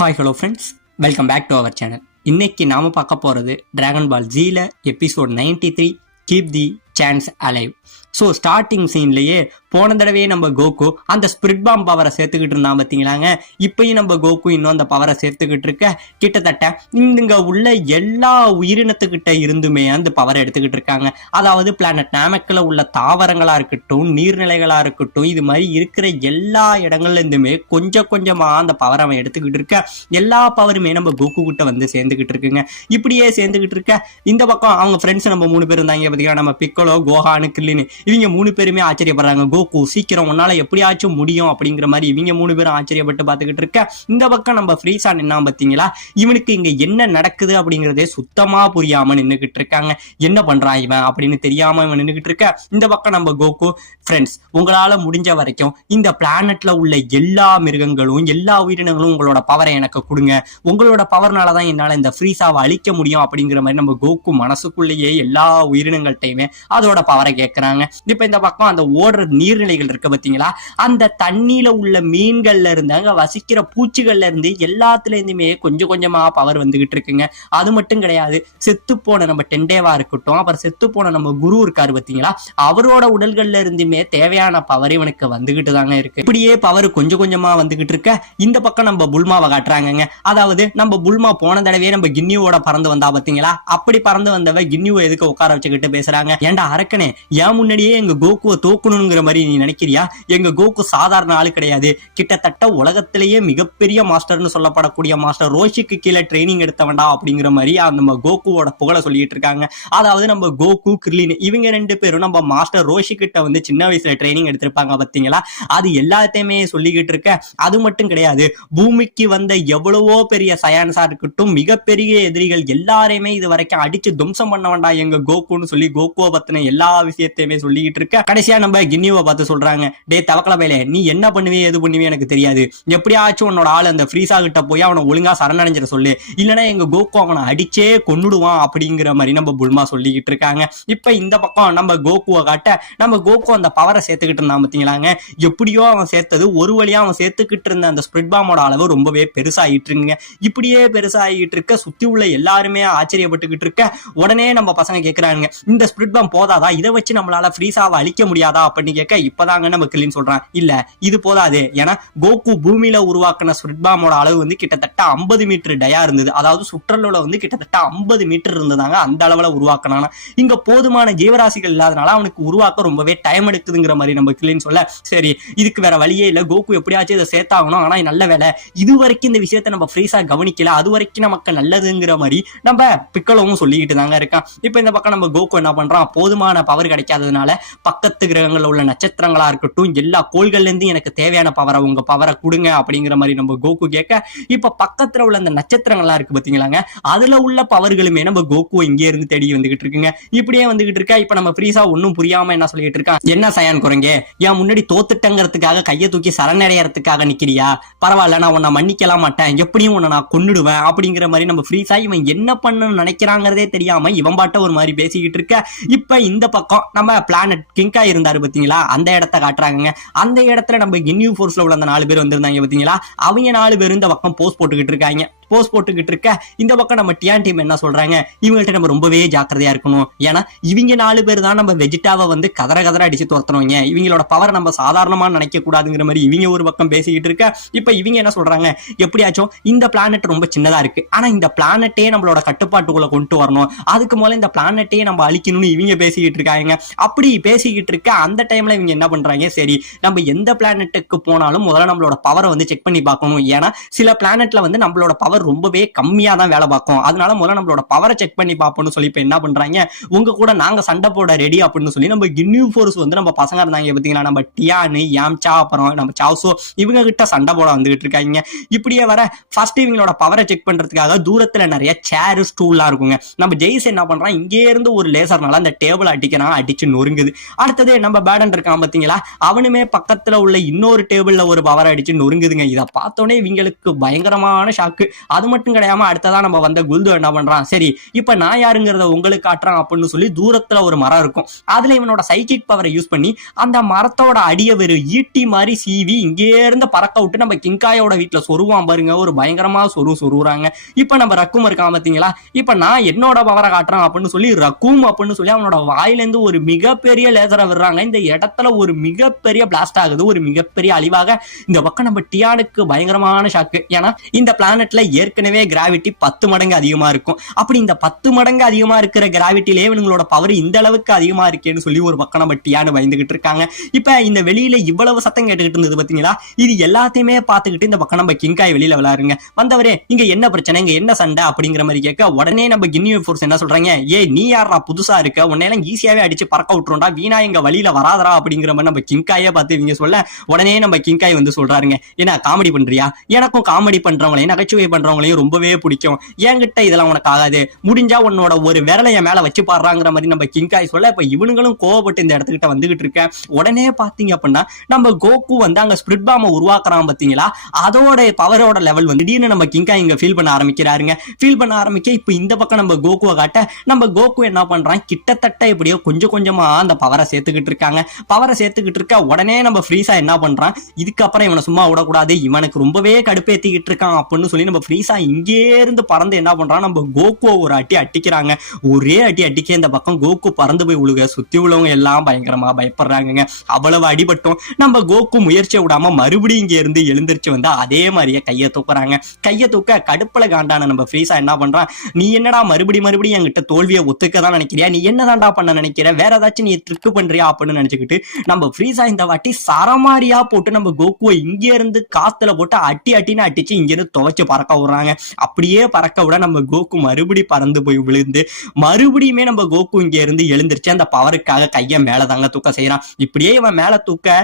Hi hello friends, welcome back to our channel. இன்னைக்கு நாம பார்க்க போறது டிராகன் பால் ஜீல episode 93 keep the chance alive. So starting சீன்லயே போன தடவையே நம்ம கோகு அந்த ஸ்பிரிட் பாம் பவரை சேர்த்துக்கிட்டு இருந்தான் பார்த்தீங்களாங்க. இப்பயும் நம்ம கோகு இன்னும் அந்த பவரை சேர்த்துக்கிட்டு இருக்க கிட்டத்தட்ட இங்க உள்ள எல்லா உயிரினத்துக்கிட்ட இருந்துமே அந்த பவரை எடுத்துக்கிட்டு இருக்காங்க. அதாவது பிளானட் நாமக்கில் உள்ள தாவரங்களா இருக்கட்டும், நீர்நிலைகளா இருக்கட்டும், இது மாதிரி இருக்கிற எல்லா இடங்கள்ல இருந்துமே கொஞ்சம் கொஞ்சமா அந்த பவரை அவன் எடுத்துக்கிட்டு இருக்க. எல்லா பவருமே நம்ம கோகு கிட்ட வந்து சேர்ந்துக்கிட்டு இருக்குங்க. இப்படியே சேர்ந்துக்கிட்டு இருக்க இந்த பக்கம் அவங்க ஃப்ரெண்ட்ஸ் நம்ம 3 பேர் இருந்தாங்க பார்த்தீங்கன்னா, நம்ம பிக்கலோ, கோஹானு, கிர்லின்னு. இவங்க 3 பேருமே ஆச்சரியப்படுறாங்க. கோகு சீக்கிரம் உன்னால எப்படியாச்சும் முடியும் அப்படிங்கிற மாதிரி இவங்க 3 பேரும் ஆச்சரியப்பட்டு பார்த்துக்கிட்டு இருக்க. இந்த பக்கம் நம்ம ஃப்ரீஸா நின்னா பார்த்தீங்களா, இவனுக்கு இங்க என்ன நடக்குது அப்படிங்கிறதே சுத்தமா புரியாம நின்றுகிட்டு இருக்காங்க. என்ன பண்றான் இவன் அப்படின்னு தெரியாம இவன் நின்றுகிட்டு இருக்க. இந்த பக்கம் நம்ம கோகு ஃப்ரெண்ட்ஸ், உங்களால முடிஞ்ச வரைக்கும் இந்த பிளானட்ல உள்ள எல்லா மிருகங்களும் எல்லா உயிரினங்களும் உங்களோட பவரை எனக்கு கொடுங்க. உங்களோட பவர்னாலதான் என்னால இந்த ஃப்ரீஸாவை அழிக்க முடியும் அப்படிங்கிற மாதிரி நம்ம கோகு மனசுக்குள்ளேயே எல்லா உயிரினங்கள்ட்டையுமே அதோட பவரை கேட்கறாங்க. இப்ப இந்த பக்கம் அந்த ஓடுற நீர்நிலைகள் இருக்கு பாத்தீங்களா, அந்த தண்ணியில உள்ள மீன்கள்ல இருந்து அங்க வசிக்கிற பூச்சிகள்ல இருந்து எல்லாத்துல இருந்துமே கொஞ்சம் கொஞ்சமா பவர் வந்துகிட்டு இருக்குங்க. அது மட்டும் கிடையாது, செத்து போன நம்ம டெண்டேவா இருக்கட்டும், அப்புறம் செத்து போன நம்ம குரு இருக்காரு பாத்தீங்களா, அவரோட உடல்கள்ல இருந்துமே தேவையான பவர் இவனுக்கு வந்துகிட்டு தாங்க இருக்கு. இப்படியே பவர் கொஞ்சம் கொஞ்சமா வந்துகிட்டு இருக்க. இந்த பக்கம் நம்ம புல்மாவை காட்டுறாங்க. அதாவது நம்ம புல்மா போன தடவையே நம்ம கின்னியோட பறந்து வந்தா பாத்தீங்களா, அப்படி பறந்து வந்தவ கின்னியோ எதுக்கு உட்கார வச்சுக்கிட்டு பேசுறாங்க. ஏன்டா அரக்கனே, ஏன் முன்னாடியே எங்க கோகுவை தோக்கணுங்கிற மாதிரி நீ நினைக்கிறியா? எங்க கோகு சாதாரண ஆளு கிடையாது. கிட்டத்தட்ட உலகத்திலேயே மிகப்பெரிய மாஸ்டர்னு சொல்லப்படக்கூடிய மாஸ்டர் ரோஷிக்கு கீழே ட்ரைனிங் எடுத்தவன்டா அப்படிங்கிற மாதிரி நம்ம கோகுவோட புகழை சொல்லிட்டு இருக்காங்க. அதாவது நம்ம கோகு, கிர்லின் இவங்க 2 பேரும் நம்ம மாஸ்டர் ரோஷி கிட்ட வந்து சின்ன வயசுல ட்ரைனிங் எடுத்திருப்பாங்க பாத்தீங்களா, அது எல்லாத்தையுமே சொல்லிக்கிட்டு இருக்க. அது மட்டும் கிடையாது, பூமிக்கு வந்த எவ்வளவோ பெரிய சயான்ஸா இருக்கட்டும், மிகப்பெரிய எதிரிகள் எல்லாரையுமே இது வரைக்கும் அடிச்சு துவம்சம் பண்ண வேண்டாம் எங்க கோகுன்னு சொல்லி கோகுவை பத்தின எல்லா விஷயத்தையுமே சொல்லிக்கிட்டு இருக்க. கடைசியா நம்ம கின்னியோவை பார்த்து சொல்றாங்க, டே தவக்கல பையலே, நீ என்ன பண்ணுவே எது பண்ணுவே எனக்கு தெரியாது. எப்படியாச்சும் உன்னோட ஆள் அந்த ஃப்ரீஸா கிட்ட போய் அவனை ஒழுங்கா சரணடைஞ்சிட சொல்லு, இல்லைன்னா எங்க கோகு அவனை அடிச்சே கொன்னுடுவான் அப்படிங்கிற மாதிரி நம்ம புல்மா சொல்லிக்கிட்டு இருக்காங்க. இப்ப இந்த பக்கம் நம்ம கோகுவை காட்ட, நம்ம கோகு அந்த பவரை சேர்த்துக்கிட்டு இருந்தான் பார்த்தீங்களாங்க. எப்படியோ அவன் சேர்த்தது ஒரு வழியா அவன் சேர்த்துக்கிட்டு இருந்த அந்த ஸ்பிரிட் பாமோட அளவு ரொம்பவே பெருசாகிட்டு இருக்குங்க. இப்படியே பெருசாகிட்டு இருக்க சுத்தி உள்ள எல்லாருமே ஆச்சரியப்பட்டுக்கிட்டு இருக்க. உடனே நம்ம பசங்க கேட்கிறாங்க, இந்த ஸ்பிரிட் பாம் போதாதா, இதை வச்சு நம்மளால ஃப்ரீஸாவை அழிக்க முடியாதா அப்படின்னு கேட்க, இப்பதாங்க நம்ம கிளின் சொல்றான், இல்ல இது போதாது. ஏன்னா கோகு பூமியில உருவாக்கின ஸ்பிரிட் பாமோட அளவு வந்து கிட்டத்தட்ட 50 மீட்டர் டயா இருந்தது. அதாவது சுற்றளவுல வந்து கிட்டத்தட்ட 50 மீட்டர் இருந்ததாங்க. அந்த அளவுல உருவாக்கினானா இங்க போதுமான ஜீவராசிகள் இல்லாதனால அவனுக்கு உருவாக்க ரொம்பவே டைம் எடுக்குதுங்கிற மாதிரி நம்ம கிளின் சொல்ல, சரி இதுக்கு வேற வழியே இல்ல, கோகு எப்படியாச்சும் இதை சேர்த்தாகணும். ஆனா நல்ல வேலை, இது வரைக்கும் இந்த விஷயத்த நம்ம ஃப்ரீஸா கவனிக்கல, அது வரைக்கும் நமக்கு நல்லதுங்கிற மாதிரி நம்ம பிக்கலவும் சொல்லிக்கிட்டு தாங்க இருக்கான். இப்ப இந்த பக்கம் நம்ம கோகு என்ன பண்றான், போதுமான பவர் கிடைக்காததுனால பக்கத்து கிரகங்கள்ல உள்ள நட்சத்திரங்களா இருக்கட்டும், எல்லா கோள்கள்ல இருந்து எனக்கு தேவையான பவரை, உங்க பவரை கொடுங்க அப்படிங்கிற மாதிரி நம்ம கோகு கேட்க, இப்ப பக்கத்துல உள்ள அந்த நட்சத்திரங்கள்லாம் இருக்கு பாத்தீங்களாங்க, அதுல உள்ள பவர்களுமே நம்ம கோகு இங்கே இருந்து தேடி வந்துகிட்டு இருக்குங்க. இப்படியே வந்துகிட்டு இருக்கா. இப்ப நம்ம ஃப்ரீஸா ஒன்னும் புரியாம என்ன சொல்லிட்டு இருக்கான், என்ன சயான் குரங்கே, ஏன் முன்னாடி தோத்துட்டங்கிறதுக்காக கையை தூக்கி சரணடையறதுக்காக நிக்கிறியா? பரவாயில்ல, நான் உன்னை மன்னிக்கலாம் மாட்டேன், எப்படியும் உன்னை நான் கொன்னுடுவேன் அப்படிங்கிற மாதிரி நம்ம ஃப்ரீஸா இவன் என்ன பண்ணணும்னு நினைக்கிறாங்கிறதே தெரியாம இவன் பாட்ட ஒரு மாதிரி பேசிக்கிட்டு இருக்க. இப்ப இந்த பக்கம் நம்ம பிளானட் கிங்கா இருந்தாரு பாத்தீங்களா, அந்த இடத்த காட்டுறாங்க. அந்த இடத்துல நம்ம கின்னியூ ஃபோர்ஸ்ல உள்ள அந்த 4 பேர் வந்திருந்தாங்க பாத்தீங்களா, அவங்க 4 பேர் இந்த பக்கம் போஸ்ட் போட்டுக்கிட்டு இருக்காங்க. போஸ்ட் போட்டுக்கிட்டு இருக்க இந்த பக்கம் நம்ம டியான் டீம் என்ன சொல்றாங்க, இவங்கள்ட்ட நம்ம ரொம்பவே ஜாக்கிரதையா இருக்கணும். ஏன்னா இவங்க 4 பேர் தான் நம்ம வெஜிடாவை வந்து கதற அடிச்சு துரத்துறவங்க. இவங்களோட பவர் நம்ம சாதாரணமா நினைக்க கூடாதுங்கிற மாதிரி இவங்க ஒரு பக்கம் பேசிக்கிட்டு இருக்க. இப்ப இவங்க என்ன சொல்றாங்க, எப்படியாச்சும் இந்த பிளானட் ரொம்ப சின்னதா இருக்கு, ஆனா இந்த பிளானட்டே நம்மளோட கட்டுப்பாட்டுக்குள்ள கொண்டு வரணும், அதுக்கு மேல இந்த பிளானட்டே நம்ம அழிக்கணும்னு இவங்க பேசிக்கிட்டு இருக்காங்க. அப்படி பேசிக்கிட்டு இருக்க அந்த டைம்ல இவங்க என்ன பண்றாங்க, சரி நம்ம எந்த பிளானட்டுக்கு போனாலும் முதல்ல நம்மளோட பவரை வந்து செக் பண்ணி பார்க்கணும். ஏன்னா சில பிளானட்ல வந்து நம்மளோட பவர் ரொம்பவே கம்மியா தான் வேலை பார்க்கும், அதனால முதல்ல நம்மளோட பவரை செக் பண்ணி பார்ப்போம்னு சொல்லி இப்ப என்ன பண்றாங்க, உங்க கூட நாங்க சண்டை போட ரெடி அப்படின்னு சொல்லி நம்ம கின்னியூ ஃபோர்ஸ் வந்து நம்ம பசங்க இருந்தாங்க பாத்தீங்களா, நம்ம டியானு, யாம்சா, அப்புறம் நம்ம சாவ்சோ இவங்க கிட்ட சண்டை போட வந்துகிட்டு இருக்காங்க. இப்படியே வர ஃபர்ஸ்ட் இவங்களோட பவரை செக் பண்றதுக்காக தூரத்துல நிறைய சேர் ஸ்டூல்லாம் இருக்குங்க. நம்ம ஜெய்ஸ் என்ன பண்றான், இங்கே இருந்து ஒரு லேசர்னால அந்த டேபிள் அடிக்கிறான், அடிச்சு நொறுங்குது. அடுத்தது நம்ம பேடன் இருக்கான் பாத்தீங்களா, அவனுமே பக்கத்துல உள்ள இன்னொரு டேபிள்ல ஒரு பவர் அடிச்சு நொறுங்குதுங்க. இதை பார்த்தோன்னே இவங்களுக்கு பயங்கரமான ஷாக்கு. அது மட்டும் கிடையாம அடுத்ததான் நம்ம வந்த குல்து என்ன பண்றான், சரி இப்ப நான் யாருங்கிறத உங்களுக்கு காட்டுறான் அப்படின்னு சொல்லி தூரத்துல ஒரு மரம் இருக்கும், அதுல இவனோட சைக்கிக் பவரை யூஸ் பண்ணி அந்த மரத்தோட அடிய வெறும் ஈட்டி மாதிரி சீவி இங்கே இருந்து பறக்க விட்டு நம்ம கிங்காயோட வீட்டுல சொருவான் பாருங்க. ஒரு பயங்கரமா சொருறாங்க. இப்ப நம்ம ரக்கும் இருக்கான் பாத்தீங்களா, இப்ப நான் என்னோட பவரை காட்டுறான் அப்படின்னு சொல்லி ரக்கும் அப்படின்னு சொல்லி அவனோட வாயிலிருந்து ஒரு மிகப்பெரிய லேசரை விடுறாங்க. இந்த இடத்துல ஒரு மிகப்பெரிய பிளாஸ்ட் ஆகுது, ஒரு மிகப்பெரிய அழிவாக. இந்த பக்கம் நம்ம டியானுக்கு பயங்கரமான ஷாக்கு. ஏன்னா இந்த பிளானட்ல ஏற்கனவே கிராவிட்டி 10 மடங்கு அதிகமா இருக்கும். அப்படி இந்த 10 மடங்கு அதிகமா இருக்கிற கிராவிட்டிலே இவங்களோட பவர் இந்த அளவுக்கு அதிகமா இருக்கேன்னு சொல்லி ஒரு பக்கம் நம்ம டியானு பயந்துகிட்டு இருக்காங்க. இப்ப இந்த வெளியில இவ்வளவு சத்தம் கேட்டுக்கிட்டு இருந்தது பாத்தீங்களா, இது எல்லாத்தையுமே பார்த்துக்கிட்டு இந்த பக்கம் நம்ம கிங்காய் வெளியில விளையாடுங்க. வந்தவரே இங்க என்ன பிரச்சனை, இங்க என்ன சண்டை அப்படிங்கிற மாதிரி கேட்க உடனே நம்ம கின்னியூ ஃபோர்ஸ் என்ன சொல்றாங்க, ஏ நீ யாரா புதுசா இருக்க, உன்னையெல்லாம் ஈஸியாவே அடிச்சு பறக்க விட்டுருண்டா, வீணா எங்க வழியில வராதரா அப்படிங்கிற மாதிரி நம்ம கிங்காயே பார்த்து இவங்க சொல்ல உடனே நம்ம கிங்காய் வந்து சொல்றாருங்க, ஏன்னா காமெடி பண்றியா, எனக்கும் காமெடி பண்றவங்களையும் நகைச்சுவை பண்றவங்களையும் ரொம்பவே பிடிக்கும், என்கிட்ட இதெல்லாம் உனக்கு ஆகாது, முடிஞ்சா உன்னோட ஒரு விரலைய மேல வச்சு பாடுறாங்கிற மாதிரி நம்ம கிங்காய் சொல்ல இப்ப இவனுங்களும் கோவப்பட்டு இந்த இடத்துக்கிட்ட வந்துகிட்டு இருக்க. உடனே பாத்தீங்க அப்படின்னா நம்ம கோகு வந்து அங்க ஸ்பிரிட் பாம்பை உருவாக்குறான் பாத்தீங்களா, அதோட பவரோட லெவல் வந்து திடீர்னு நம்ம கிங்காய் இங்க ஃபீல் பண்ண ஆரம்பிக்கிறாருங்க. ஃபீல் பண்ண ஆரம்பிக்க இப்ப இந்த பக்கம் நம்ம கோகுவை காட்ட நம்ம கோகு என்ன பண்றான், கிட்டத்தட்ட எப்படியோ கொஞ்சம் கொஞ்சமா அந்த பவரை சேர்த்துக்கிட்டு இருக்காங்க. பவரை சேர்த்துக்கிட்டு இருக்க உடனே நம்ம ஃப்ரீஸா என்ன பண்றான், இதுக்கப்புறம் இவனை சும்மா விடக்கூடாது, இவனுக்கு ரொம்பவே கடுப்பேத்திக்கிட்டு இருக்கான் அப்படின்னு சொல்லி நம்ம ஃப்ரீஸா இங்கே இருந்து பறந்து என்ன பண்றான், நம்ம கோகுவை ஒரு அட்டி அடிக்கிறாங்க. ஒரே அட்டி அடிக்க இந்த பக்கம் கோகு பறந்து போய் விழுக சுத்தி உள்ளவங்க எல்லாம் பயங்கரமா பயப்படுறாங்க. அவ்வளவு அடிபட்டும் நம்ம கோகு முயற்சியை விடாம மறுபடியும் இங்க இருந்து எழுந்திருச்சு வந்தா அதே மாதிரியே கையை தூக்குறாங்க. கையை தூக்க கடுப்புல காண்டான நம்ம ஃப்ரீஸா என்ன பண்றான், நீ என்னடா மறுபடியும் என்கிட்ட தோல்வியை ஒத்துக்கதான் நினைக்கிறியா, நீ என்னதான்டா பண்ண நினைக்கிற, வேற ஏதாச்சும் நீ ட்ரிக் பண்றியா அப்படின்னு நினைச்சுக்கிட்டு நம்ம ஃப்ரீஸா இந்த வாட்டி சரமாரியா போட்டு நம்ம கோகுவை இங்க இருந்து காத்துல போட்டு அட்டின்னு அடிச்சு இங்க இருந்து துவைச்சு பறக்க விடுறாங்க. அப்படியே பறக்க விட நம்ம கோகு மறுபடி பறந்து போய் விழுந்து மறுபடியுமே நம்ம கோகு இங்க இருந்து எழுந்திருச்சு அந்த பவருக்காக கையை மேலதாங்க தூக்க செய்யறான். இப்படியே இவன் மேல தூக்க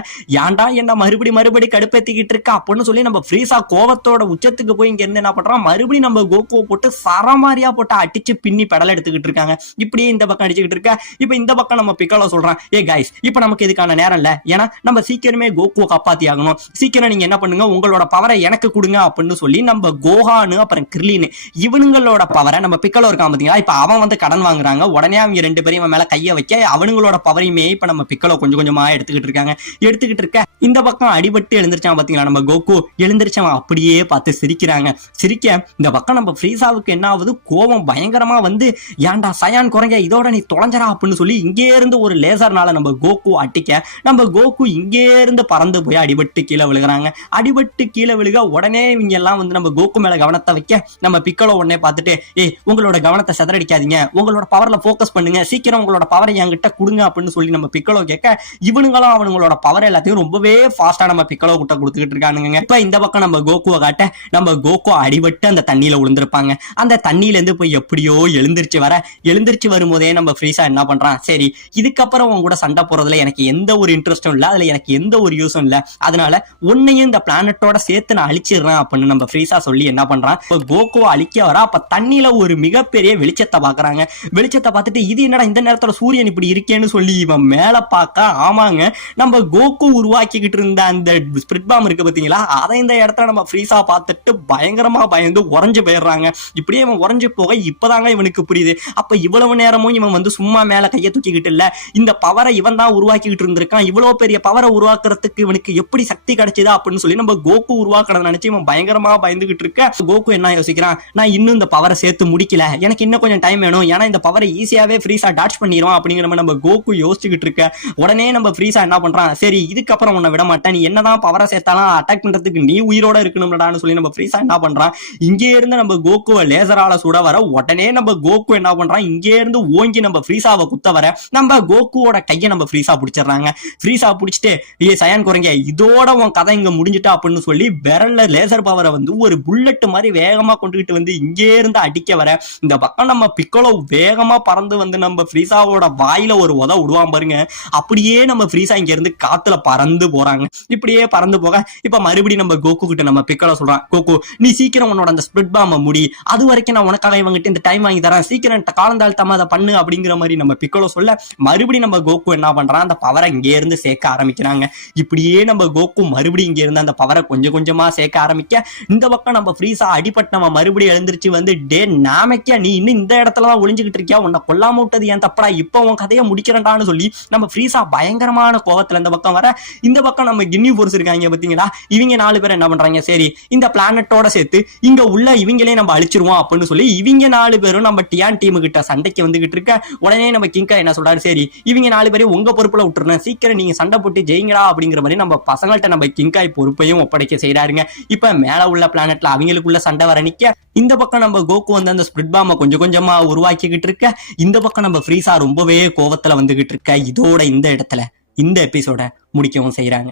ஏன்டா என்ன மறுபடி கடுப்பேத்திக்கிட்டு இருக்க அப்படின்னு சொல்லி நம்ம ஃப்ரீஸா கோவத்தோட உச்சத்துக்கு போய் இங்க இருந்து என்ன பண்றான், மறுபடியும் நம்ம கோகுவை போட்டு சரமாரியா போட்டு அடிச்சு பின்னி பெடல் எடுத்துக்கிட்டு இருக்காங்க. இப்படியே இந்த பக்கம் அடிச்சுக்கிட்டு இருக்க. இப்ப இந்த பக்கம் நம்ம பிக்கலோ சொல்றான், ஏ கைஸ் இப்ப நமக்கு இதுக்கான நேரம் இல்ல, ஏன்னா நம்ம சீக்கிரமே கோகுவை காப்பாத்தி ஆகணும், சீக்கிரம் நீங்க என்ன பண்ணுங்க உங்களோட பவரை எனக்கு கொடுங்க அப்படின்னு சொல்லி நம்ம கோஹானு அப்புறம் கிர்லின் இவனுங்களோட பவரை நம்ம பிக்கலோ இருக்கான் பாத்தீங்களா, இப்ப அவன் வந்து கடன் வாங்குறாங்க. உடனே அவங்க 2 பேரும் மேல கைய வைக்க அவனுங்களோட பவரையுமே இப்ப நம்ம பிக்கலோ கொஞ்சம் கொஞ்சமா எடுத்துக்கிட்டு இருக்க. இந்த பக்கம் அடிபட்டு எழுந்திருச்சான் பாத்தீங்களா நம்ம கோகு, எழுந்திருச்சவன் அப்படியே பார்த்து சிரிக்கிறாங்க. சிரிக்க இந்த பக்கம் நம்ம ஃப்ரீஸாவுக்கு என்ன ஆகுது, கோபம் பயங்கரமா வந்து ஏன்டா சயான் குறைங்க இதோட நீ தொலைஞ்சரா அப்படின்னு சொல்லி இங்கே இருந்து ஒரு லேசர்னால நம்ம கோகு அட்டிக்க நம்ம கோகு இங்கே இருந்து பறந்து போய் அடிபட்டு கீழே விழுகிறாங்க. அடிபட்டு கீழே விழுக உடனே இவங்க எல்லாம் வந்து நம்ம கோகு மேல கவனத்தை வைக்க நம்ம பிக்கலோ உடனே பார்த்துட்டு, ஏய் உங்களோட கவனத்தை செதறடிக்காதீங்க, உங்களோட பவர்ல போக்கஸ் பண்ணுங்க, சீக்கிரம் உங்களோட பவரை என்கிட்ட கொடுங்க அப்படின்னு சொல்லி நம்ம பிக்கலோ கேட்க இவனுங்களும் அவங்களோட பவர் எல்லாத்தையும் ரொம்பவே ஃபாஸ்டா நம்ம பிக்கலோ கிட்ட கொடுத்துக்கிட்டு இருக்கானுங்க. இப்ப இந்த பக்கம் நம்ம கோகுவை காட்ட நம்ம கோகு அடிபட்டு அந்த தண்ணியில விழுந்திருப்பாங்க. அந்த தண்ணியில இருந்து போய் எப்படியோ எழுந்திருச்சு வரும்போதே நம்ம ஃப்ரீஸா என்ன பண்றான், சரி இதுக்கப்புறம் உங்க கூட சண்டை போறதுல எனக்கு எந்த ஒரு இன்ட்ரெஸ்டும் இல்ல, அதுல எனக்கு எந்த ஒரு யூஸும் இல்ல, அதனால உன்னையும் இந்த பிளானட்டோட சேர்த்து நான் அழிச்சிடுறேன் அப்படின்னு நம்ம ஃப்ரீஸா சொல்லி என்ன பண்றான், கோகுவை அழிக்க வர அப்ப தண்ணியில ஒரு மிகப்பெரிய வெளிச்சத்தை பாக்குறாங்க. வெளிச்சத்தை பார்த்துட்டு இது என்னடா இந்த நேரத்துல சூரியன் இப்படி இருக்கேன்னு சொல்லி இவன் மேல பார்க்க, ஆமாங்க நம்ம கோகு உருவாக்கிக்கிட்டு இருந்த அந்த ஸ்பிரிட் பாம் இருக்கு பாத்தீங்களா, அதை இந்த இடத்துல நம்ம ஃப்ரீஸா பார்த்துட்டு பயங்கரமா பயந்து உறைஞ்சு போயிடுறாங்க. இப்படியே இவன் உறைஞ்சு போக இப்பதாங்க இவனுக்கு புரியுது, அப்ப இவ்வளவு நேரமும் இவன் வந்து சும்மா மேல கையை தூக்கிக்கிட்டு இல்ல, இந்த பவரை இவன் தான் உருவாக்கிக்கிட்டு இருந்திருக்கான், இவ்வளவு பெரிய பவரை உருவாக்குறதுக்கு இவனுக்கு எப்படி சக்தி கிடைச்சதா அப்படின்னு சொல்லி நம்ம கோகு உருவாக்கணும் நினைச்சு இவன் பயங்கரமா பயந்துகிட்டு இருக்க. கோகு என்ன யோசிக்கிறான், நான் இன்னும் இந்த பவரை சேர்த்து முடிக்கல, எனக்கு இன்னும் கொஞ்சம் டைம் வேணும், ஏன்னா இந்த பவரை ஈஸியாவே ஃப்ரீஸா டாட்ச் பண்ணிடுவான் அப்படிங்கிற மாதிரி நம்ம கோகு யோசிச்சுக்கிட்டு இருக்க. உடனே நம்ம ஃப்ரீஸா என்ன பண்றான், சரி இதுக்கப்புறம் உன்னை விட மாட்டேன், நீ என்னதான் பவரை சேர்த்தாலும் அட்டாக் பண்றதுக்கு நீ உயிரோட இருக்கணும்டான்னு சொல்லி நம்ம ஃப்ரீஸா என்ன பண்றான், இங்கே இருந்து நம்ம கோகுவை லேசரால சுட வர உடனே நம்ம கோகு என்ன பண்றான், இங்கே இருந்து ஓங்கி நம்ம ஃப்ரீஸாவை குத்த வர நம்ம கோகுவோட கையை நம்ம ஃப்ரீஸா பிடிச்சிடறாங்க. ஃப்ரீஸா பிடிச்சிட்டு ஏ சயான் குறைங்க இதோட உன் கதை இங்க முடிஞ்சிட்டா அப்படின்னு சொல்லி விரல்ல லேசர் பவரை வந்து ஒரு புல்லட் மாதிரி வேகமா கொண்டுகிட்டு வந்து இங்கே இருந்து அடிக்க வர இந்த பக்கம் நம்ம பிக்கலோ வேகமா பறந்து வந்து நம்ம ஃப்ரீஸாவோட வாயில ஒரு உத விடுவான் பாருங்க. அப்படியே நம்ம ஃப்ரீஸா இங்க இருந்து காத்துல பறந்து போறாங்க. இப்படியே பறந்து போக இப்ப மறுபடியும் நம்ம கோகு கிட்ட நம்ம பிக்கலோ சொல்றான், கோகு நீ சீக்கிரம் உன்னோட அந்த ஸ்பிரிட் பாம் முடி, அது வரைக்கும் நான் உனக்காக இவங்கிட்ட இந்த டைம் வாங்கி தரேன், சீக்கிரம் காலந்தாழ்த்தாம அதை பண்ணு அப்படிங்கிற மாதிரி நம்ம பிக்கலோ சொல்ல மறுபடியும் நம்ம கோகு என்ன பண்றான், அந்த பவரை இங்கே இருந்து சேர்க்க ஆரம்பிக்கிறாங்க. இப்படியே நம்ம கோகு மறுபடியும் இங்க இருந்து அந்த பவரை கொஞ்சம் கொஞ்சமா சேர்க்க ஆரம்பிக்க இந்த பக்கம் நம்ம ஃப்ரீஸா ஃப்ரீஸா அடிபட்டவன் மறுபடியும் எழுந்திருச்சு வந்து, டே நாமக்கா நீ இன்னும் இந்த இடத்துலதான் ஒளிஞ்சுக்கிட்டு இருக்கியா, உன்னை கொல்லாம விட்டது ஏன் தப்படா, இப்ப உன் கதையை முடிக்கிறேன்டான்னு சொல்லி நம்ம ஃப்ரீஸா பயங்கரமான கோவத்துல இந்த பக்கம் வர, இந்த பக்கம் நம்ம கின்னி ஃபோர்ஸ் இருக்காங்க பாத்தீங்களா, இவங்க 4 பேர் என்ன பண்றாங்க, சரி இந்த பிளானட்டோட சேர்த்து இங்க உள்ள இவங்களே நம்ம அழிச்சிருவோம் அப்படின்னு சொல்லி இவங்க 4 பேரும் நம்ம டியான் டீமு கிட்ட சண்டைக்கு வந்துகிட்டு இருக்க. உடனே நம்ம கிங்கர் என்ன சொல்றாரு, சரி இவங்க 4 பேரையும் உங்க பொறுப்புல விட்டுருணும், சீக்கிரம் நீங்க சண்டை போட்டு ஜெயிங்கடா அப்படிங்கிற மாதிரி நம்ம பசங்கள்ட்ட நம்ம கிங்காய் பொறுப்பையும் ஒப்படைக்க செய்யறாருங்க. இப்ப மேல உள்ள பிளானட்ல அவங்களுக்குள்ள சண்டை வர நிக்க, இந்த பக்கம் நம்ம கோகு வந்து அந்த ஸ்பிரிட் பாம்பை கொஞ்சம் கொஞ்சமா உருவாக்கிக்கிட்டு இருக்க, இந்த பக்கம் நம்ம ஃப்ரீஸா ரொம்பவே கோவத்துல வந்துகிட்டு இருக்க. இதோட இந்த இடத்துல இந்த எபிசோட முடிக்கவும் செய்யறாங்க.